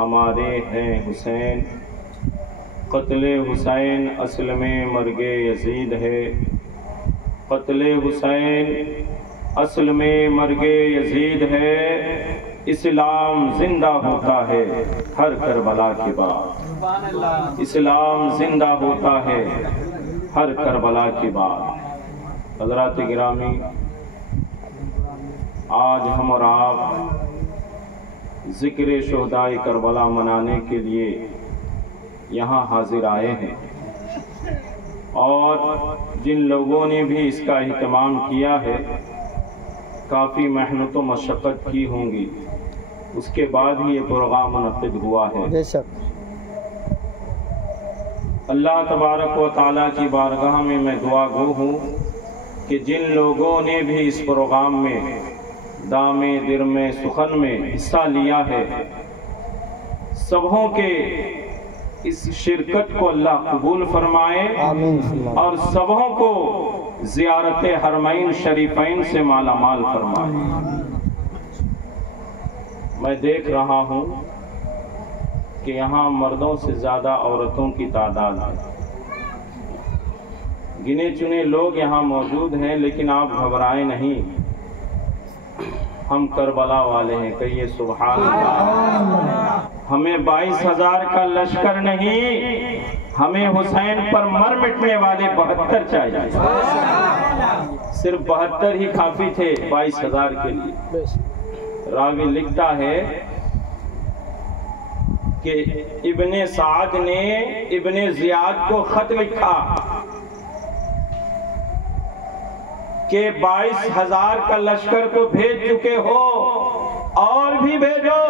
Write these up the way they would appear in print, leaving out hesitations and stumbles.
ہمارے ہیں حسین، قتل حسین اصل میں مرگ یزید ہے، قتل حسین اصل میں مرگ یزید ہے، اسلام زندہ ہوتا ہے ہر کربلا کے بعد، اسلام زندہ ہوتا ہے ہر کربلا کے بعد۔ حضرات گرامی، آج ہم اور آپ ذکر شہدائے کربلا منانے کے لیے یہاں حاضر آئے ہیں، اور جن لوگوں نے بھی اس کا اہتمام کیا ہے کافی محنت و مشقت کی ہوں گی، اس کے بعد ہی یہ پروگرام منعقد ہوا ہے۔ بے شک اللہ تبارک و تعالیٰ کی بارگاہ میں دعا گو ہوں کہ جن لوگوں نے بھی اس پروگرام میں دام درم سخن میں حصہ لیا ہے، سبوں کے اس شرکت کو اللہ قبول فرمائے اور سبوں کو زیارت حرمین شریفین سے مالا مال فرمائے۔ میں دیکھ رہا ہوں کہ یہاں مردوں سے زیادہ عورتوں کی تعداد ہے، گنے چنے لوگ یہاں موجود ہیں، لیکن آپ گھبرائیں نہیں، ہم کربلا والے ہیں، کہیے سبحان اللہ۔ ہمیں 22,000 کا لشکر نہیں، ہمیں حسین پر مر مٹنے والے 72 چاہیے، صرف 72 ہی کافی تھے 22,000 کے لیے۔ راوی لکھتا ہے کہ ابن سعد نے ابن زیاد کو خط لکھا کہ 22,000 کا لشکر تو بھیج چکے ہو، اور بھی بھیجو۔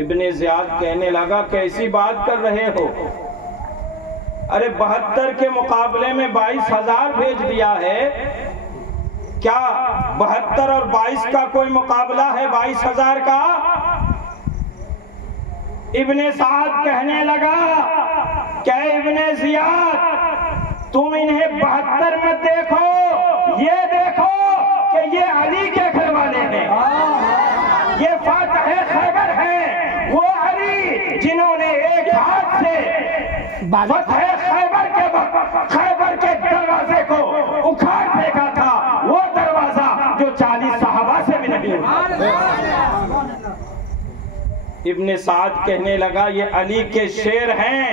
ابن زیاد کہنے لگا کیسی بات کر رہے ہو، ارے 72 کے مقابلے میں 22,000 بھیج دیا ہے، کیا 72 اور 22 کا کوئی مقابلہ ہے 22,000 کا؟ ابن سعد کہنے لگا کہ ابن زیاد تم انہیں 72 میں دیکھو، یہ دیکھو کہ یہ علی کے گھر والے ہیں، یہ فاتح خیبر ہیں، وہ علی جنہوں نے ایک ہاتھ سے فتح خیبر کے دروازے کو اکھاڑ پھینکا تھا، وہ دروازہ جو 40 صحابہ سے بھی نہیں اٹھا۔ ابن سعد کہنے لگا یہ علی کے شیر ہیں،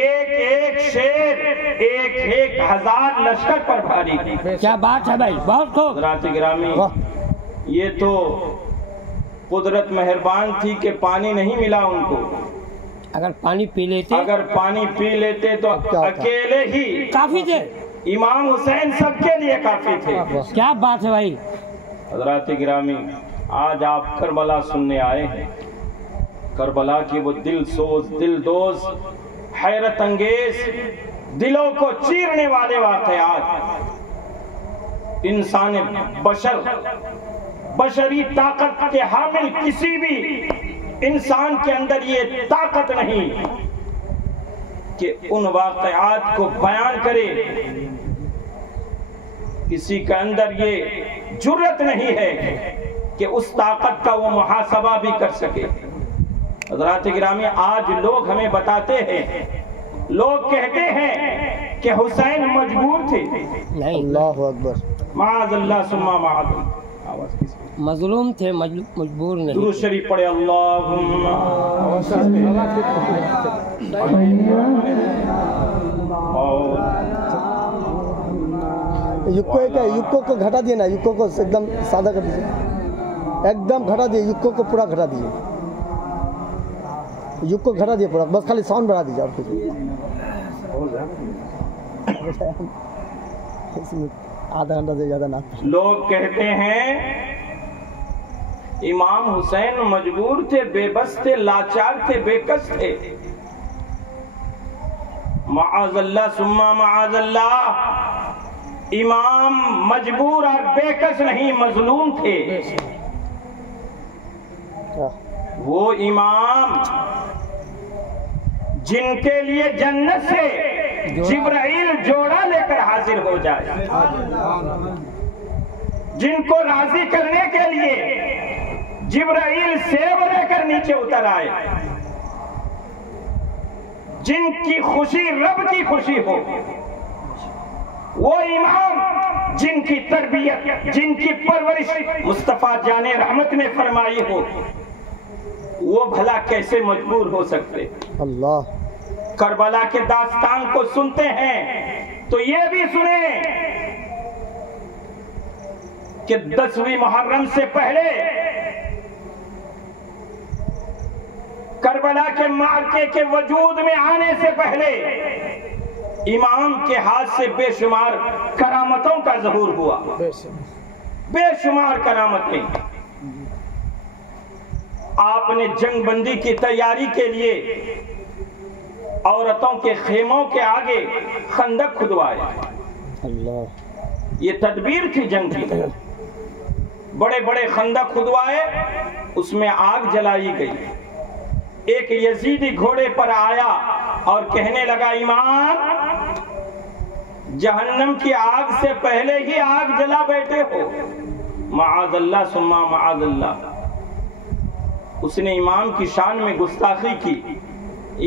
ایک ایک شیر 1,000 لشکر پر بھاری تھی۔ کیا بات ہے بھائی، بہت خوب۔ حضرات گرامی، یہ تو قدرت مہربان تھی کہ پانی نہیں ملا ان کو، اگر پانی پی لیتے تو اکیلے ہی کافی تھے، امام حسین سب کے لیے کافی تھے۔ کیا بات ہے بھائی۔ حضرات گرامی، آج آپ کربلا سننے آئے ہیں، کربلا کی وہ دل سوز، دل دوز، حیرت انگیز، دلوں کو چیرنے والے واقعات، انسان بشری طاقت کے حامل کسی بھی انسان کے اندر یہ طاقت نہیں کہ ان واقعات کو بیان کرے، کسی کے اندر یہ جرأت نہیں ہے کہ اس طاقت کا وہ محاسبہ بھی کر سکے۔ حضرات گرامی، آج لوگ ہمیں بتاتے ہیں، لوگ کہتے ہیں کہ حسین مجبور تھے۔ اللہ اکبر، معاذ اللہ ثم معاذ اللہ، مظلوم تھے، مجبور نہیں۔ درود شریف پڑھے، اللہم یکو کو گھٹا دیے نا، یکو کو ایک دم سادہ کر دیجیے، ایک دم گھٹا دیے، یکو کو پورا گھٹا دیجیے، یکو گھٹا دیے پورا، بس خالی ساؤنڈ بڑھا دیجیے، اور کچھ آدھا گھنٹہ سے زیادہ نہ۔ لوگ کہتے ہیں امام حسین مجبور تھے، بے بس تھے، لاچار تھے، بے کس تھے۔ معاذ اللہ ثم معاذ اللہ، امام مجبور اور بے کس نہیں، مظلوم تھے۔ وہ امام جن کے لیے جنت سے جبرائیل جوڑا لے کر حاضر ہو جائے، جن کو راضی کرنے کے لیے جبرائیل سیب لے کر کر نیچے اتر آئے، جن کی خوشی رب کی خوشی ہو، وہ امام جن کی تربیت، جن کی پرورش مصطفیٰ جان رحمت نے فرمائی ہو، وہ بھلا کیسے مجبور ہو سکتے؟ اللہ کربلا کے داستان کو سنتے ہیں تو یہ بھی سنیں کہ 10ویں محرم سے پہلے کربلا کے معرکے کے وجود میں آنے سے پہلے امام کے ہاتھ سے بے شمار کرامتوں کا ظہور ہوا، بے شمار کرامتیں۔ آپ نے جنگ بندی کی تیاری کے لیے عورتوں کے خیموں کے آگے خندق کھدوائے، اللہ یہ تدبیر تھی جنگ کی۔ بڑے بڑے خندق کھدوائے، اس میں آگ جلائی گئی۔ ایک یزیدی گھوڑے پر آیا اور کہنے لگا، امام جہنم کی آگ سے پہلے ہی آگ جلا بیٹھے ہو، معاذ اللہ ثم معاذ اللہ۔ اس نے امام کی شان میں گستاخی کی،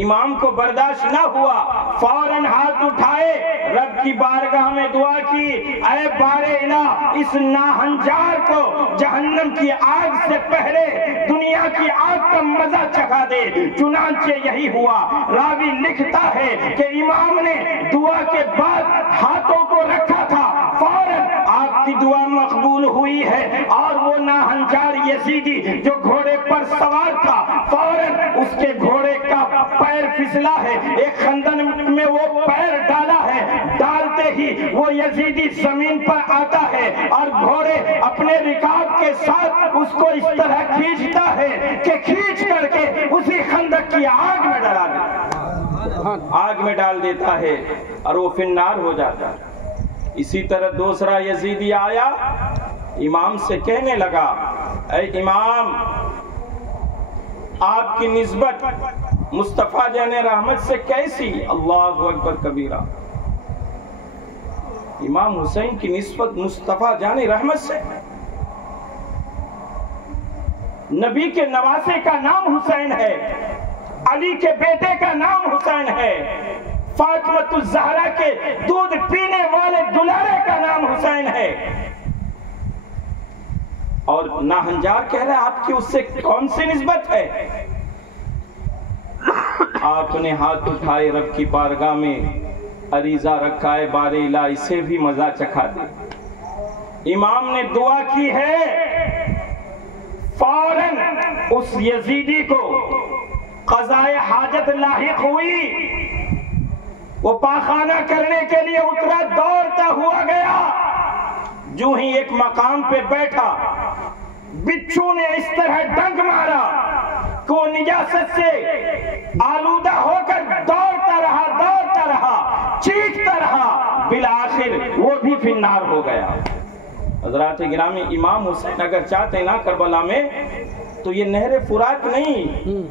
امام کو برداشت نہ ہوا، فوراً ہاتھ اٹھائے، رب کی بارگاہ میں دعا کی، اے بار الہ اس ناہنجار کو جہنم کی آگ سے پہلے دنیا کی آگ کا مزہ چکھا دے۔ چنانچہ یہی ہوا۔ راوی لکھتا ہے کہ امام نے دعا کے بعد ہاتھوں کو رکھا تھا، فوراً آپ کی دعا مقبول ہوئی ہے، اور وہ ناہنجار یزیدی جو گھوڑے پر سوار تھا، فوراً اس کے گھوڑے کا پیر پھسلا ہے، ایک خندق میں وہ پیر ڈالا ہے، ڈالتے ہی وہ یزیدی زمین پر آتا ہے اور گھوڑے اپنے رکاب کے ساتھ اس کو اس طرح کھینچتا ہے کہ کھینچ کر کے اسی خندق کی آگ میں ڈالا دیتا، آگ میں ڈال دیتا ہے اور وہ فنار ہو جاتا ہے۔ اسی طرح دوسرا یزیدی آیا، امام سے کہنے لگا، اے امام آپ کی نسبت مصطفیٰ جان رحمت سے کیسی؟ اللہ اکبر کبیرہ۔ امام حسین کی نسبت مصطفیٰ جان رحمت سے؟ نبی کے نواسے کا نام حسین ہے، علی کے بیٹے کا نام حسین ہے، فاطمۃ الزہرا کے دودھ پینے والے دلارے کا نام حسین ہے، اور ناہنجار کہہ رہا ہے آپ کی اس سے کون سی نسبت ہے؟ آپ نے ہاتھ اٹھائے، رب کی بارگاہ میں عریضہ رکھا ہے، بار الہ اسے بھی مزہ چکھا دے۔ امام نے دعا کی ہے، فوراً اس یزیدی کو قضائے حاجت لاحق ہوئی، وہ پاخانہ کرنے کے لیے اترا، دوڑتا ہوا گیا، جو ہی ایک مقام پہ بیٹھا، بچھو نے اس طرح ڈنک مارا کہ وہ نجاست سے آلودہ ہو کر دوڑتا رہا، چیختا رہا، بالآخر وہ بھی فنار ہو گیا۔ حضرات گرامی، امام حسین اگر چاہتے نا کربلا میں تو یہ نہر فرات نہیں،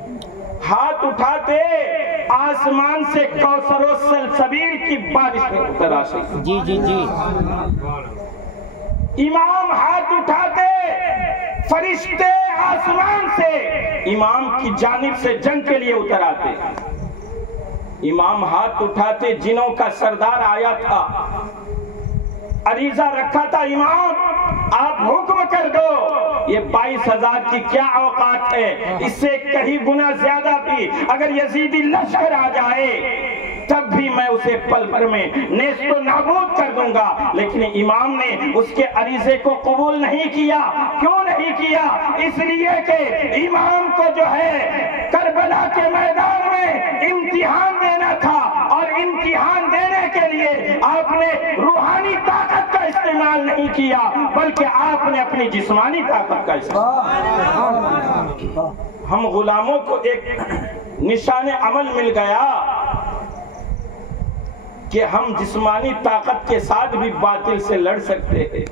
ہاتھ اٹھاتے آسمان سے کوثر و سلسبیل کی بارش میں اتر آتے۔ جی جی جی، امام ہاتھ اٹھاتے، فرشتے آسمان سے امام کی جانب سے جنگ کے لیے اتر آتے۔ امام ہاتھ اٹھاتے، جنوں کا سردار آیا تھا، عریضہ رکھا تھا، امام آپ حکم کر دو، یہ 22,000 کی کیا اوقات ہے، اس سے کہیں گنا زیادہ بھی اگر یزیدی لشکر آ جائے تب بھی میں اسے پل بھر میں نیست و نابود کر دوں گا۔ لیکن امام نے اس کے عریضے کو قبول نہیں کیا۔ کیوں نہیں کیا؟ اس لیے کہ امام کو جو ہے کربلا کے میدان میں امتحان دینا تھا، اور امتحان دینے کے لیے آپ نے روحانی طاقت کا استعمال نہیں کیا، بلکہ آپ نے اپنی جسمانی طاقت کا استعمال۔ ہم غلاموں کو ایک نشان عمل مل گیا کہ ہم جسمانی طاقت کے ساتھ بھی باطل سے لڑ سکتے ہیں۔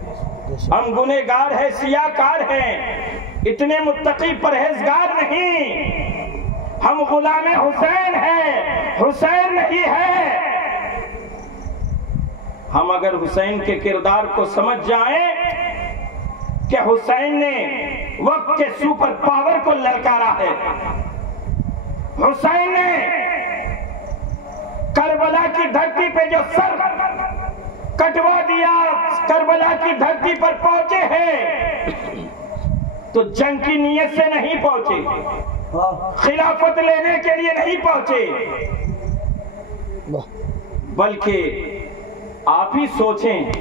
ہم گنہگار ہیں، سیاہکار ہیں، اتنے متقی پرہیزگار نہیں۔ ہم غلام حسین ہیں، حسین نہیں ہے۔ ہم اگر حسین کے کردار کو سمجھ جائیں کہ حسین نے وقت کے سپر پاور کو للکارا ہے. حسین نے کربلا کی دھرتی پہ جو سر کٹوا دیا، کربلا کی دھرتی پر پہنچے ہیں تو جنگ کی نیت سے نہیں پہنچے، خلافت لینے کے لیے نہیں پہنچے، بلکہ آپ ہی سوچیں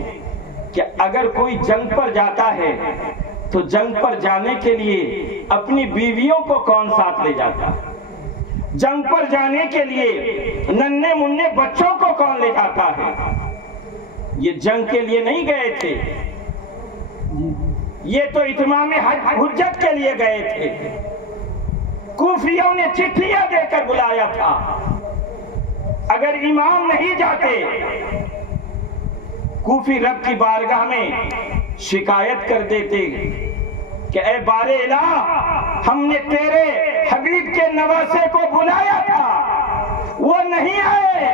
کہ اگر کوئی جنگ پر جاتا ہے تو جنگ پر جانے کے لیے اپنی بیویوں کو کون ساتھ لے جاتا ہے؟ جنگ پر جانے کے لیے ننھے منھے بچوں کو کون لے جاتا ہے؟ یہ جنگ کے لیے نہیں گئے تھے، یہ تو اتمام حجت کے لیے گئے تھے. کوفیوں نے چٹھیاں دے کر بلایا تھا. اگر امام نہیں جاتے، کوفی رب کی بارگاہ میں شکایت کر دیتے کہ اے بار الہ، ہم نے تیرے حبیب کے نواسے کو بلایا تھا، وہ نہیں آئے،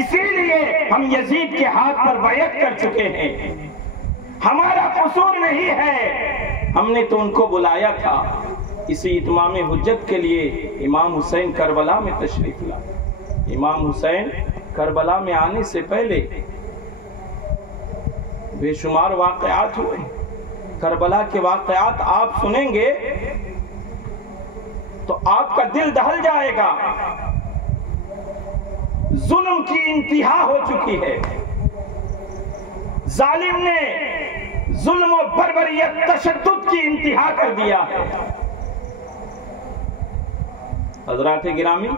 اسی لیے ہم یزید کے ہاتھ پر بیعت کر چکے ہیں، ہمارا قصور نہیں ہے، ہم نے تو ان کو بلایا تھا. اسی اتمام حجت کے لیے امام حسین کربلا میں تشریف لائے. امام حسین کربلا میں آنے سے پہلے بے شمار واقعات ہوئے. کربلا کے واقعات آپ سنیں گے تو آپ کا دل دہل جائے گا. ظلم کی انتہا ہو چکی ہے. ظالم نے ظلم و بربریت تشدد کی انتہا کر دیا ہے. حضرات گرامی،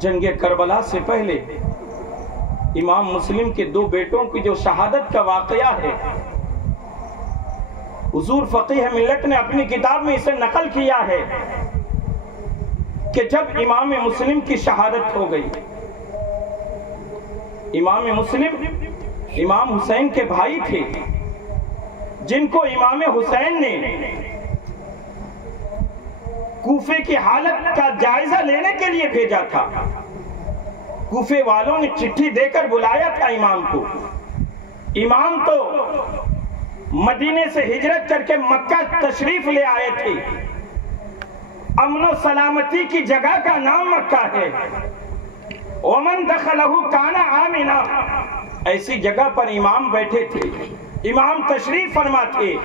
جنگ کربلا سے پہلے امام مسلم کے 2 بیٹوں کی جو شہادت کا واقعہ ہے، حضور فقیہ ملت نے اپنی کتاب میں اسے نقل کیا ہے کہ جب امام مسلم کی شہادت ہو گئی، امام مسلم امام حسین کے بھائی تھے جن کو امام حسین نے کوفے کی حالت کا جائزہ لینے کے لیے بھیجا تھا. کوفے والوں نے چٹھی دے کر بلایا تھا امام کو. امام تو مدینے سے ہجرت کر کے مکہ تشریف لے آئے تھے. امن و سلامتی کی جگہ کا نام مکہ ہے. ومن دخلہ کان آمنا، ایسی جگہ پر امام بیٹھے تھے، امام تشریف فرما تھے.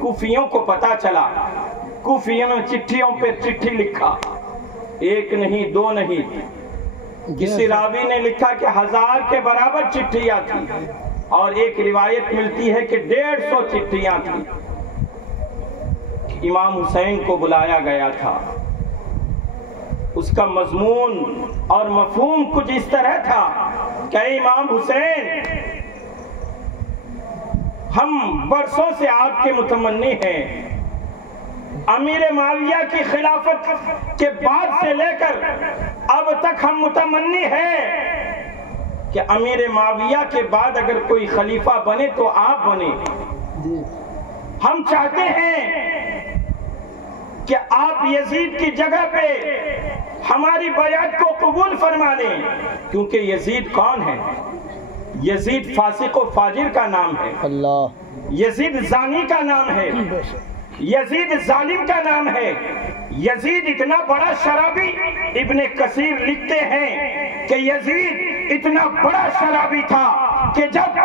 کوفیوں کو پتا چلا، کوفیوں نے چٹھیوں پہ چٹھی لکھا، 1 نہیں 2 نہیں، کسی راوی نے لکھا کہ 1000 کے برابر چٹھیاں تھیں، اور ایک روایت ملتی ہے کہ 150 چٹھیاں تھیں. امام حسین کو بلایا گیا تھا. اس کا مضمون اور مفہوم کچھ اس طرح تھا کہ امام حسین، ہم برسوں سے آپ کے متمنی ہیں. امیر معاویہ کی خلافت کے بعد سے لے کر اب تک ہم متمنی ہیں کہ امیر معاویہ کے بعد اگر کوئی خلیفہ بنے تو آپ بنے. ہم چاہتے ہیں کہ آپ یزید کی جگہ پہ ہماری بیعت کو قبول فرما لیں. کیونکہ یزید کون ہے؟ یزید فاسق و فاجر کا نام ہے، یزید زانی کا نام ہے، یزید ظالم کا نام ہے. یزید اتنا بڑا شرابی، ابن کثیر لکھتے ہیں کہ یزید اتنا بڑا شرابی تھا کہ جب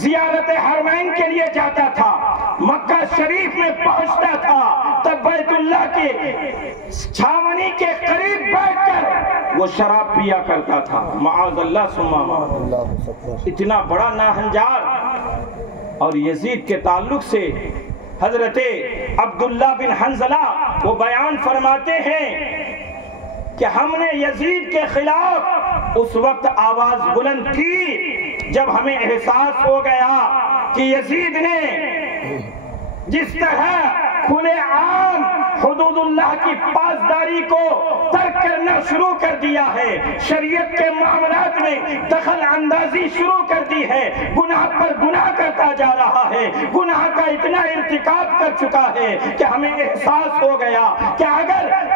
زیارت حرمین کے لیے جاتا تھا، مکہ شریف میں پہنچتا تھا، تب بیت اللہ کے چھاونی کے قریب بیٹھ کر وہ شراب پیا کرتا تھا. معاذ اللہ ثم معاذ اللہ. اتنا بڑا ناہنجار. اور یزید کے تعلق سے حضرت عبداللہ بن حنظلہ وہ بیان فرماتے ہیں کہ ہم نے یزید کے خلاف اس وقت آواز بلند کی جب ہمیں احساس ہو گیا کہ یزید نے جس طرح کھلے عام حدود اللہ کی پاسداری کو ترک کرنا شروع کر دیا ہے، شریعت کے معاملات میں دخل اندازی شروع کر دی ہے، گناہ پر گناہ کرتا جا رہا ہے، گناہ کا اتنا ارتکاب کر چکا ہے کہ ہمیں احساس ہو گیا کہ اگر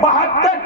72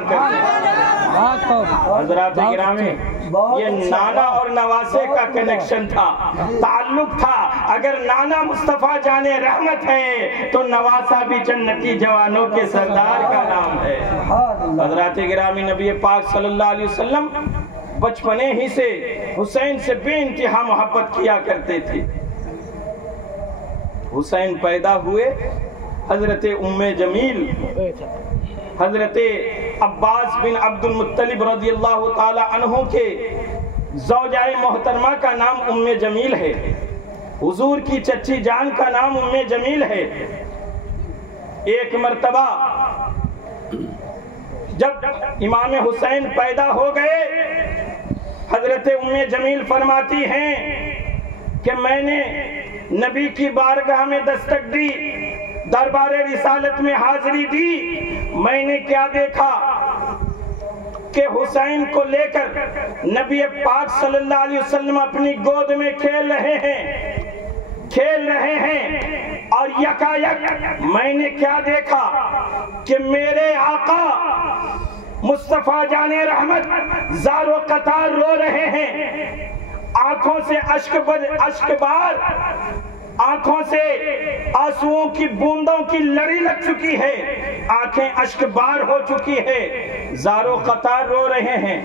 قربان کرتے ہیں۔ حضرات گرامی، یہ نانا اور نواسے کا کنیکشن تھا، تعلق تھا۔ اگر نانا مصطفیٰ جان رحمت ہے تو نواسا بھی جنتی جوانوں کے سردار کا نام ہے۔ حضرات گرامی، نبی پاک صلی اللہ علیہ وسلم بچپنے ہی سے حسین سے بے انتہا محبت کیا کرتے تھے۔ حسین پیدا ہوئے، حضرت ام جمیل، حضرت عباس بن عبد المطلب رضی اللہ تعالی عنہ کے زوجہ محترمہ کا نام ام جمیل ہے، حضور کی چچی جان کا نام ام جمیل ہے۔ ایک مرتبہ جب امام حسین پیدا ہو گئے، حضرت ام جمیل فرماتی ہیں کہ میں نے نبی کی بارگاہ میں دستک دی، دربار رسالت میں حاضری دی، میں نے کیا دیکھا کہ حسین کو لے کر نبی پاک صلی اللہ علیہ وسلم اپنی گود میں کھیل رہے ہیں اور یکایک میں نے کیا دیکھا کہ میرے آقا مصطفیٰ جان رحمت زار و قطار رو رہے ہیں، آنکھوں سے اشک بار، آنکھوں سے آنسوؤں کی بوندوں کی لڑی لگ چکی ہے، آنکھیں اشک بار ہو چکی ہے، زار و قطار رو رہے ہیں۔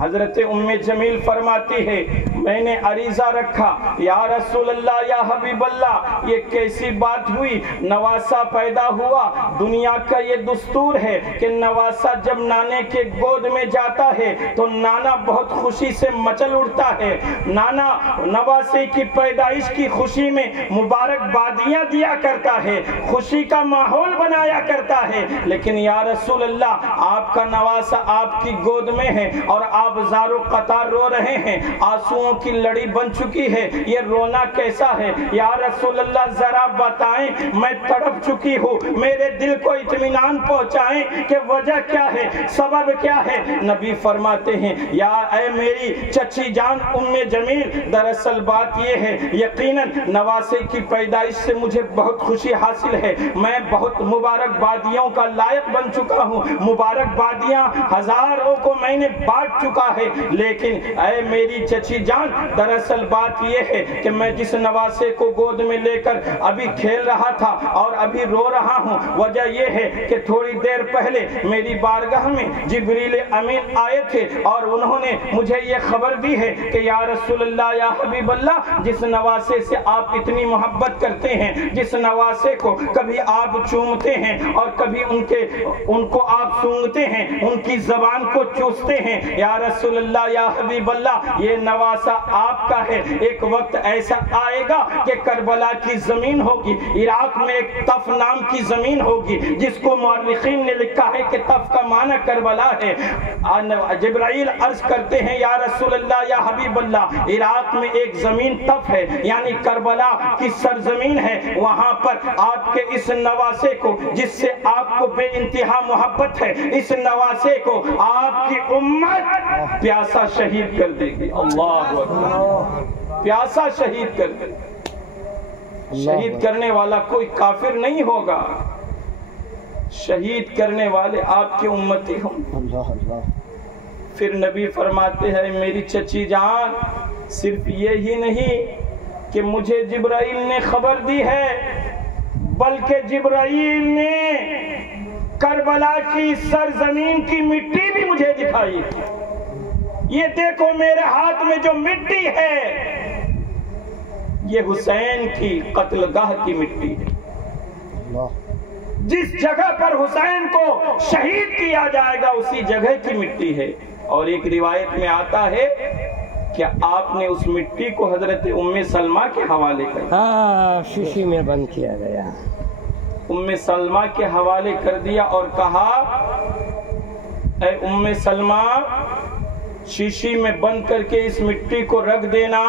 حضرت ام جمیل فرماتی ہے میں نے عریضہ رکھا، یا رسول اللہ، یا حبیب اللہ، یہ کیسی بات ہوئی؟ نواسا پیدا ہوا، دنیا کا یہ دستور ہے کہ نواسا جب نانے کے گود میں جاتا ہے تو نانا بہت خوشی سے مچل اڑتا ہے، نانا نواسے کی پیدائش کی خوشی میں مبارک بادیاں دیا کرتا ہے، خوشی کا ماحول بنایا کرتا ہے، لیکن یا رسول اللہ آپ کا نواسا آپ کی گود میں ہے اور آپ زار و قطار رو رہے ہیں، آنسوؤں کی لڑی بن چکی ہے، یہ رونا کیسا ہے؟ یا رسول اللہ ذرا بتائیں، میں تڑپ چکی ہوں، میرے دل کو اطمینان پہنچائیں کہ وجہ کیا ہے، سبب کیا ہے؟ نبی فرماتے ہیں یا اے میری چچی جان ام جمیل، دراصل بات یہ ہے یقیناً نواسے کی پیدائش سے مجھے بہت خوشی حاصل ہے، میں بہت مبارک بادیوں کا لائق بن چکا ہوں، مبارک بادیاں ہزاروں کو میں نے بانٹ چکا ہے، لیکن اے میری چچی جان، دراصل بات یہ ہے کہ میں جس نواسے کو گود میں لے کر ابھی کھیل رہا تھا اور ابھی رو رہا ہوں، وجہ یہ ہے کہ تھوڑی دیر پہلے میری بارگاہ میں جبریل امین آئے تھے اور انہوں نے مجھے یہ خبر دی ہے کہ یا رسول اللہ، یا حبیب اللہ، جس نواسے سے آپ اتنی محبت کرتے ہیں، جس نواسے کو کبھی آپ چومتے ہیں اور کبھی ان کو آپ سونگتے ہیں، ان کی زبان کو چوستے ہیں، یا رسول اللہ، یا حبیب اللہ، یہ نواسا آپ کا ہے۔ ایک وقت ایسا آئے گا کہ کربلا کی زمین ہوگی، عراق میں ایک طف نام کی زمین ہوگی جس کو مورخین نے لکھا ہے کہ طف کا معنی کربلا ہے۔ جبرائیل عرض کرتے ہیں یا رسول اللہ، یا حبیب اللہ، عراق میں ایک زمین طف ہے، یعنی کربلا کی سرزمین ہے، وہاں پر آپ کے اس نواسے کو، جس سے آپ کو بے انتہا محبت ہے، اس نواسے کو آپ کی امت پیاسا شہید کر دے گی۔ اللہ اکبر، پیاسا شہید کر دے گی۔ شہید کرنے والا کوئی کافر نہیں ہوگا، شہید کرنے والے آپ کے امتی ہوں۔ پھر نبی فرماتے ہیں میری چچی جان، صرف یہی نہیں کہ مجھے جبرائیل نے خبر دی ہے، بلکہ جبرائیل نے کربلا کی سرزمین کی مٹی بھی مجھے دکھائی۔ یہ دیکھو میرے ہاتھ میں جو مٹی ہے، یہ حسین کی قتل گاہ کی مٹی ہے، جس جگہ پر حسین کو شہید کیا جائے گا اسی جگہ کی مٹی ہے۔ اور ایک روایت میں آتا ہے کہ آپ نے اس مٹی کو حضرت ام سلمہ کے حوالے کر شیشی میں بند کیا گیا، ام سلمہ کے حوالے کر دیا اور کہا اے ام سلمہ، شیشی میں بند کر کے اس مٹی کو رکھ دینا،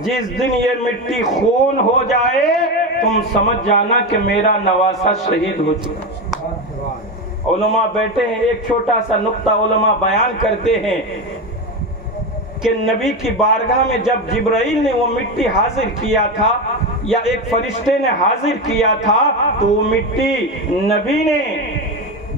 جس دن یہ مٹی خون ہو جائے تم سمجھ جانا کہ میرا نواسا شہید ہو چکا۔ علماء بیٹھے ہیں، ایک چھوٹا سا نقطہ علماء بیان کرتے ہیں کہ نبی کی بارگاہ میں جب جبرائیل نے وہ مٹی حاضر کیا تھا یا ایک فرشتے نے حاضر کیا تھا تو وہ مٹی نبی نے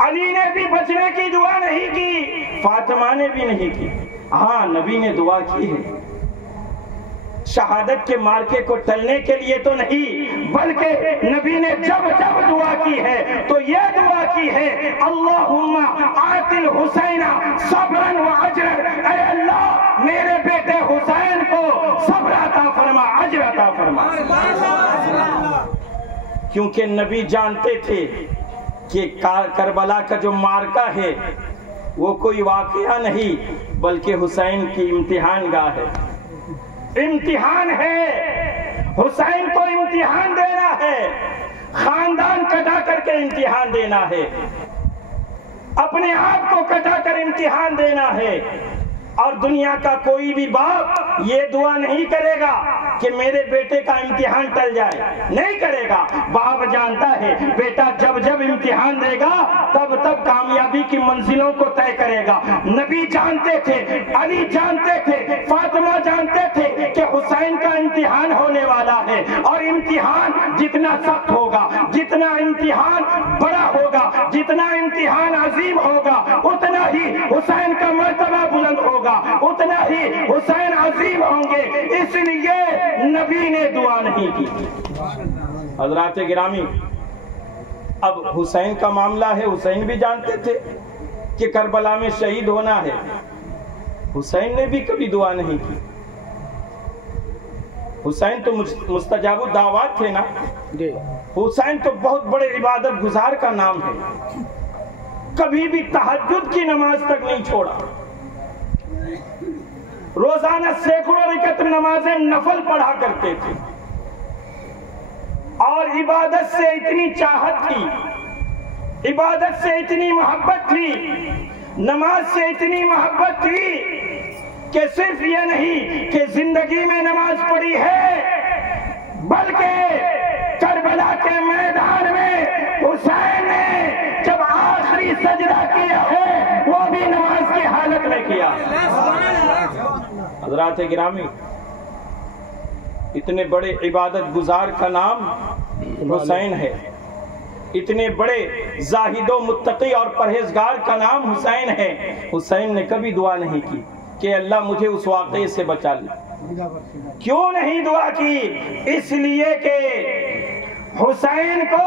علی نے بھی بچنے کی دعا نہیں کی، فاطمہ نے بھی نہیں کی، ہاں نبی نے دعا کی ہے، شہادت کے مارکے کو ٹلنے کے لیے تو نہیں، بلکہ نبی نے جب جب دعا کی ہے تو یہ دعا کی ہے، اللہم آت الحسین صبرا و اجرا، اے اللہ میرے بیٹے حسین کو صبر عطا فرما، اجر عطا فرما۔ کیونکہ نبی جانتے تھے کہ کربلا کا جو مارکہ ہے وہ کوئی واقعہ نہیں بلکہ حسین کی امتحان گاہ ہے، امتحان ہے، حسین کو امتحان دینا ہے، خاندان کٹا کر کے امتحان دینا ہے، اپنے آپ کو کٹا کر امتحان دینا ہے۔ اور دنیا کا کوئی بھی باپ یہ دعا نہیں کرے گا کہ میرے بیٹے کا امتحان ٹل جائے، نہیں کرے گا۔ باپ جانتا ہے بیٹا جب جب امتحان دے گا تب تب کامیابی کی منزلوں کو طے کرے گا۔ نبی جانتے تھے، علی جانتے تھے، فاطمہ جانتے تھے کہ حسین کا امتحان ہونے والا ہے، اور امتحان جتنا سخت ہوگا، جتنا امتحان بڑا ہوگا، جتنا امتحان عظیم ہوگا، اتنا ہی حسین کا مرتبہ بلند ہوگا، اتنا ہی حسین عظیم ہوں گے۔ اس لیے نبی نے دعا نہیں کی۔ حضرات گرامی، اب حسین کا معاملہ ہے، حسین بھی جانتے تھے کہ کربلا میں شہید ہونا ہے، حسین نے بھی کبھی دعا نہیں کی۔ حسین تو مستجاب الدعوات تھے نا، حسین تو بہت بڑے عبادت گزار کا نام ہے، کبھی بھی تہجد کی نماز تک نہیں چھوڑا، روزانہ سینکڑوں رکعت نمازیں نفل پڑھا کرتے تھے، اور عبادت سے اتنی چاہت تھی، عبادت سے اتنی محبت تھی، نماز سے اتنی محبت تھی کہ صرف یہ نہیں کہ زندگی میں نماز پڑھی ہے، بلکہ کربلا کے میدان میں حسین نے جب آخری سجدہ کیا ہے وہ بھی نماز کی حالت میں کیا۔ حضرات گرامی، اتنے بڑے عبادت گزار کا نام حسین ہے، اتنے بڑے زاہد و متقی اور پرہیزگار کا نام حسین ہے، حسین نے کبھی دعا نہیں کی کہ اللہ مجھے اس واقعے سے بچا لے۔ کیوں نہیں دعا کی؟ اس لیے کہ حسین کو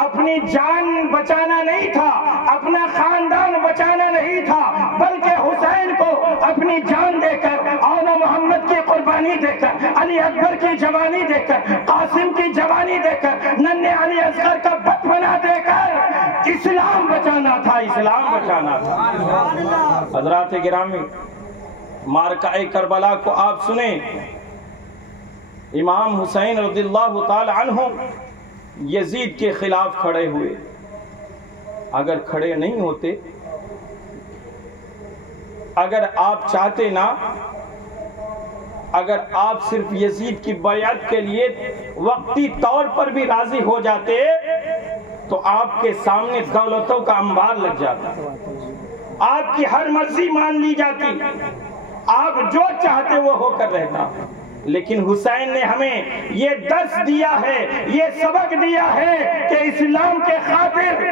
اپنی جان بچانا نہیں تھا، اپنا خاندان بچانا نہیں تھا، بلکہ حسین کو اپنی جان دے کر، اولا محمد کی قربانی دے کر، علی اکبر کی جوانی دے کر، قاسم کی جوانی دے کر، ننھے علی اصغر کا بچپنا دے کر اسلام بچانا تھا، اسلام بچانا تھا۔ حضرات گرامی، مارکہ کربلا کو آپ سنیں، امام حسین رضی اللہ تعالی عنہ یزید کے خلاف کھڑے ہوئے، اگر کھڑے نہیں ہوتے، اگر آپ چاہتے نا، اگر آپ صرف یزید کی بیعت کے لیے وقتی طور پر بھی راضی ہو جاتے تو آپ کے سامنے دولتوں کا انبار لگ جاتا، آپ کی ہر مرضی مان لی جاتی، آپ جو چاہتے وہ ہو کر رہتا۔ لیکن حسین نے ہمیں یہ درس دیا ہے، یہ سبق دیا ہے کہ اسلام کے خاطر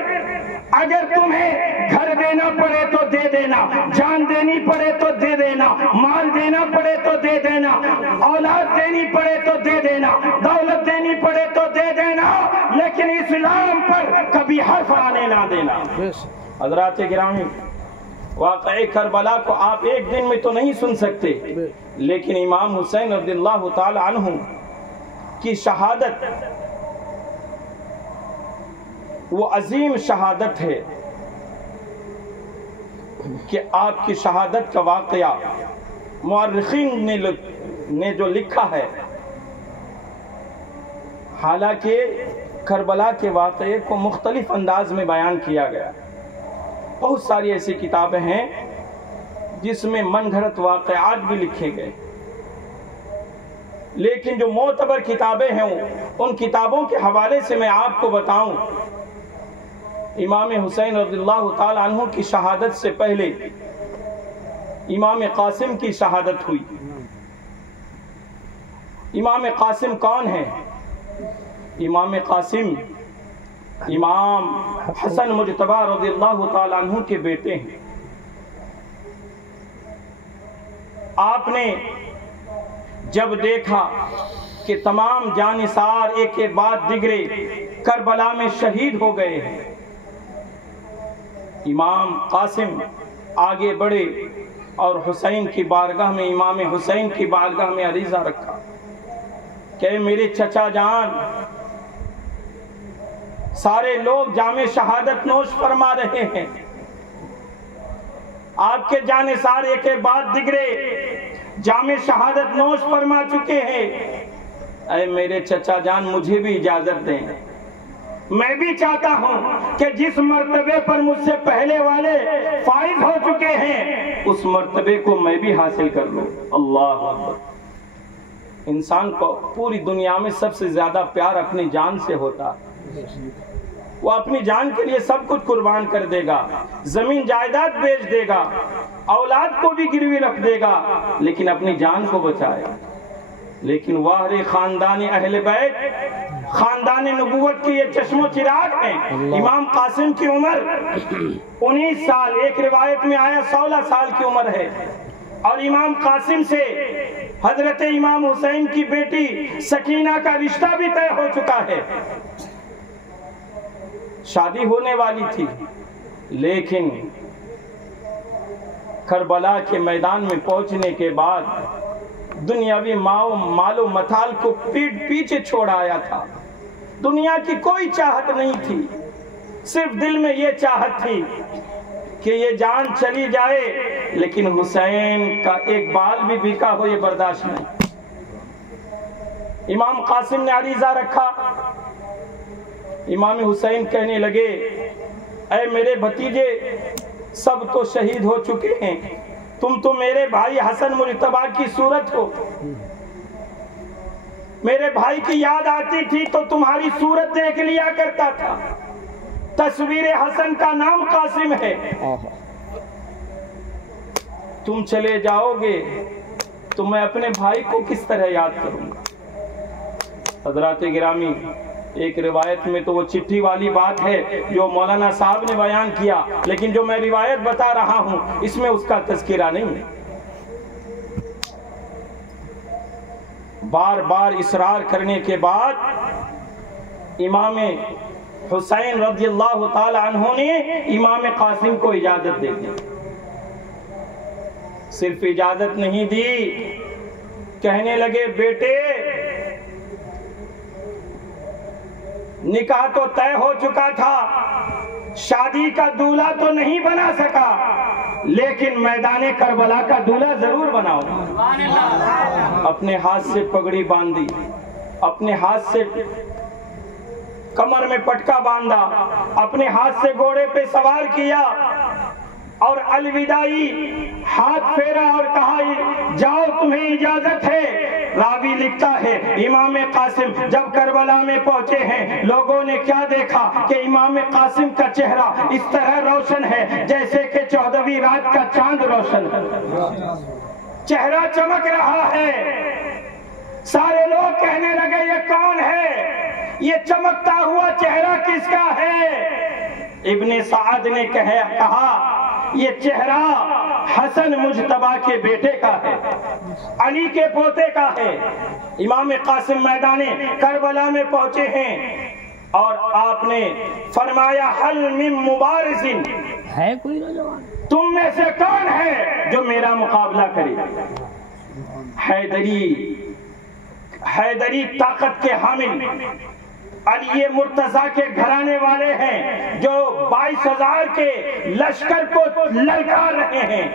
اگر تمہیں گھر دینا پڑے تو دے دینا، جان دینی پڑے تو دے دینا، مال دینا پڑے تو دے دینا، اولاد دینی پڑے تو دے دینا، دولت دینی پڑے تو دے دینا، لیکن اسلام پر کبھی حرف آنے نہ دینا۔ حضرات گرامی، واقعہ کربلا کو آپ ایک دن میں تو نہیں سن سکتے، لیکن امام حسین رضی اللہ تعالی عنہ کی شہادت وہ عظیم شہادت ہے کہ آپ کی شہادت کا واقعہ مورخین نے جو لکھا ہے، حالانکہ کربلا کے واقعے کو مختلف انداز میں بیان کیا گیا، بہت ساری ایسی کتابیں ہیں جس میں من گھڑت واقعات بھی لکھے گئے، لیکن جو معتبر کتابیں ہیں ان کتابوں کے حوالے سے میں آپ کو بتاؤں، امام حسین رضی اللہ تعالی عنہ کی شہادت سے پہلے امام قاسم کی شہادت ہوئی۔ امام قاسم کون ہے؟ امام قاسم امام حسن مجتبی رضی اللہ تعالیٰ عنہ کے بیٹے ہیں. آپ نے جب دیکھا کہ تمام جانثار ایک کے بعد دیگرے کربلا میں شہید ہو گئے ہیں، امام قاسم آگے بڑھے اور حسین کی بارگاہ میں، امام حسین کی بارگاہ میں عریضہ رکھا کہ میرے چچا جان، سارے لوگ جام شہادت نوش فرما رہے ہیں، آپ کے جانثار ایک کے بعد دیگرے جام شہادت نوش فرما چکے ہیں. اے میرے چچا جان، مجھے بھی اجازت دیں، میں بھی چاہتا ہوں کہ جس مرتبے پر مجھ سے پہلے والے فائز ہو چکے ہیں اس مرتبے کو میں بھی حاصل کر لوں. اللہ اکبر. انسان کو پوری دنیا میں سب سے زیادہ پیار اپنی جان سے ہوتا ہے. وہ اپنی جان کے لیے سب کچھ قربان کر دے گا، زمین جائیداد بیچ دے گا، اولاد کو بھی گروی رکھ دے گا، لیکن اپنی جان کو بچائے. لیکن واہ خاندان اہل بیت، خاندان نبوت کے یہ چشم و چراغ ہیں. امام قاسم کی عمر 19 سال، ایک روایت میں آیا 16 سال کی عمر ہے، اور امام قاسم سے حضرت امام حسین کی بیٹی سکینہ کا رشتہ بھی طے ہو چکا ہے، شادی ہونے والی تھی. لیکن کربلا کے میدان میں پہنچنے کے بعد دنیاوی مال و متال کو پیچھے چھوڑ آیا تھا. دنیا کی کوئی چاہت نہیں تھی، صرف دل میں یہ چاہت تھی کہ یہ جان چلی جائے لیکن حسین کا ایک بال بھی بکا ہو یہ برداشت نہیں. امام قاسم نے عریضہ رکھا. امام حسین کہنے لگے اے میرے بھتیجے، سب تو شہید ہو چکے ہیں، تم تو میرے بھائی حسن مجتبی کی صورت ہو. میرے بھائی کی یاد آتی تھی تو تمہاری صورت دیکھ لیا کرتا تھا. تصویر حسن کا نام قاسم ہے. تم چلے جاؤ گے تو میں اپنے بھائی کو کس طرح یاد کروں گا. حضرات گرامی، ایک روایت میں تو وہ چٹھی والی بات ہے جو مولانا صاحب نے بیان کیا، لیکن جو میں روایت بتا رہا ہوں اس میں اس کا تذکرہ نہیں ہے. بار بار اصرار کرنے کے بعد امام حسین رضی اللہ تعالی عنہ نے امام قاسم کو اجازت دے دی. صرف اجازت نہیں دی، کہنے لگے بیٹے نکاح تو طے ہو چکا تھا، شادی کا دولہا تو نہیں بنا سکا، لیکن میدان کربلا کا دولہا ضرور بناؤ. اپنے ہاتھ سے پگڑی باندھی، اپنے ہاتھ سے کمر میں پٹکا باندھا، اپنے ہاتھ سے گھوڑے پہ سوار کیا اور الوداعی ہاتھ پھیرا اور کہا جاؤ تمہیں اجازت ہے. راوی لکھتا ہے امام قاسم جب کربلا میں پہنچے ہیں لوگوں نے کیا دیکھا کہ امام قاسم کا چہرہ اس طرح روشن ہے جیسے کہ 14ویں رات کا چاند روشن ہے. چہرہ چمک رہا ہے. سارے لوگ کہنے لگے یہ کون ہے، یہ چمکتا ہوا چہرہ کس کا ہے. ابن سعد نے کہا یہ چہرہ حسن مجتبی کے بیٹے کا ہے، علی کے پوتے کا ہے. امام قاسم میدان کربلا میں پہنچے ہیں اور آپ نے فرمایا حل من مبارز، ہے کوئی نوجوان تم میں سے کون ہے جو میرا مقابلہ کرے. حیدری طاقت کے حامل، علی مرتضیٰ کے گھرانے والے ہیں جو 22,000 کے لشکر کو للکار رہے ہیں،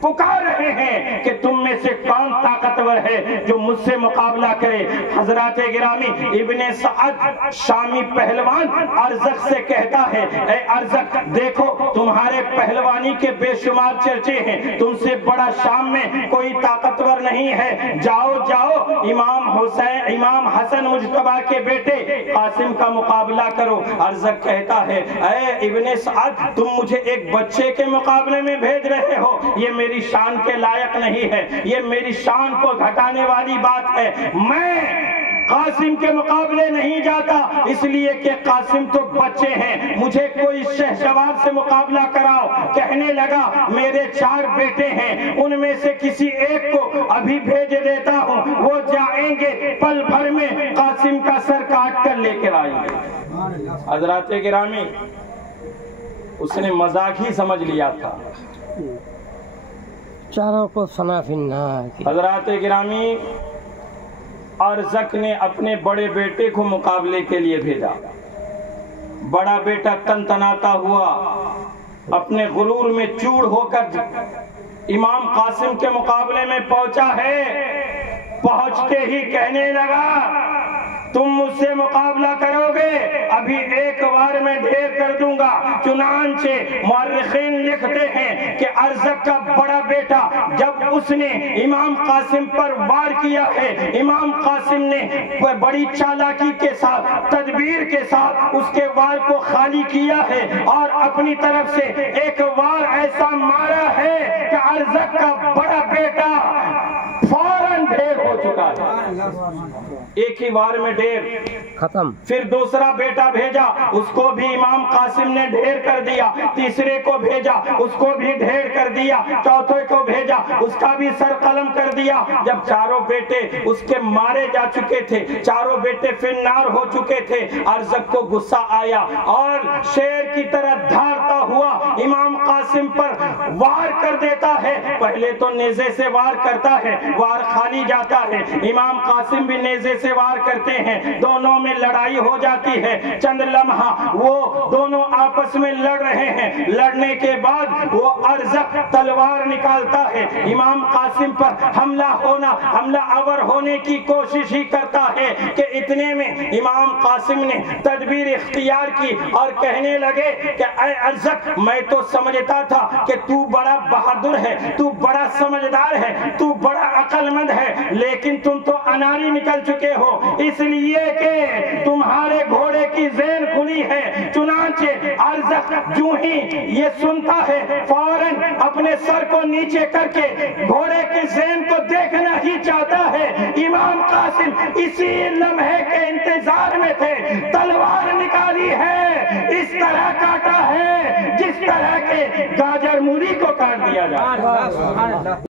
پکار رہے ہیں کہ تم میں سے کون طاقتور ہے جو مجھ سے مقابلہ کرے. حضرات گرامی، ابن سعد شامی پہلوان ارزق سے کہتا ہے اے ارزق دیکھو تمہارے پہلوانی کے بے شمار چرچے ہیں، تم سے بڑا شام میں کوئی طاقتور نہیں ہے، جاؤ جاؤ امام حسن مجتبی کے بیٹے قاسم کا مقابلہ کرو. ارزق کہتا ہے اے ابن سعد تم مجھے ایک بچے کے مقابلے میں بھیج رہے ہو، یہ میری شان کے لائق نہیں ہے، یہ میری شان کو گھٹانے والی بات ہے. میں قاسم کے مقابلے نہیں جاتا، اس لیے کہ قاسم تو بچے ہیں، مجھے کوئی شہسوار سے مقابلہ کراؤ۔ کہنے لگا میرے 4 بیٹے ہیں، ان میں سے کسی ایک کو ابھی بھیج دیتا ہوں، وہ جائیں گے پل بھر میں قاسم کا سر کاٹ کر لے کر آئیں گے۔ حضرات گرامی، اس نے مذاق ہی سمجھ لیا تھا۔ چاروں کو فنا فی النار کی۔ حضرات گرامی، ارزق نے اپنے بڑے بیٹے کو مقابلے کے لیے بھیجا۔ بڑا بیٹا تنتناتا ہوا اپنے غرور میں چور ہو کر امام قاسم کے مقابلے میں پہنچا ہے۔ پہنچتے ہی کہنے لگا تم مجھ سے مقابلہ کرو گے، ابھی ایک وار میں ڈھیر کر دوں گا۔ چنانچہ مورخین لکھتے ہیں کہ ارزق کا بڑا بیٹا جب اس نے امام قاسم پر وار کیا ہے، امام قاسم نے بڑی چالاکی کے ساتھ، تدبیر کے ساتھ اس کے وار کو خالی کیا ہے اور اپنی طرف سے ایک وار ایسا مارا ہے کہ ارزق کا بڑا بیٹا فوراً ڈھیر ہو چکا ہے، ایک ہی وار میں ڈھیر ختم۔ پھر دوسرا بیٹا بھیجا، اس کو بھی امام قاسم نے ڈھیر کر دیا۔ تیسرے کو بھیجا، اس کو بھی ڈھیر کر دیا۔ چوتھے کو بھیجا، اس کا بھی سر قلم کر دیا۔ جب چاروں بیٹے اس کے مارے جا چکے تھے، چاروں بیٹے فنار ہو چکے تھے، ارزق کو غصہ آیا اور شیر کی طرح دھاڑتا ہوا امام قاسم پر وار کر دیتا ہے۔ پہلے تو نیزے سے وار کرتا ہے، وار خالی جاتا ہے، امام قاسم بھی نیزے سے وار کرتے ہیں، دونوں میں لڑائی ہو جاتی ہے۔ چند لمحہ وہ دونوں آپس میں لڑ رہے ہیں، لڑنے کے بعد وہ ارزق تلوار نکالتا ہے، امام قاسم پر حملہ آور ہونے کی کوشش ہی کرتا ہے کہ اتنے میں امام قاسم نے تدبیر اختیار کی اور کہنے لگے کہ اے ارزق، میں تو سمجھتا تھا کہ تو بڑا بہادر ہے، تو بڑا سمجھدار ہے، تو بڑا عقل مند ہے، لیکن تم تو اناری نکل چکے ہو، اس لیے کہ تمہارے گھوڑے کی زین کھلی ہے۔ چنانچہ ارزق جو ہی یہ سنتا ہے فوراً اپنے سر کو نیچے کر کے گھوڑے کی زین کو دیکھنا ہی چاہتا ہے۔ امام قاسم اسی لمحے کے انتظار میں تھے، تلوار نکالی ہے، اس طرح کاٹا ہے جس طرح کے گاجر مولی کو کاٹ دیا جائے۔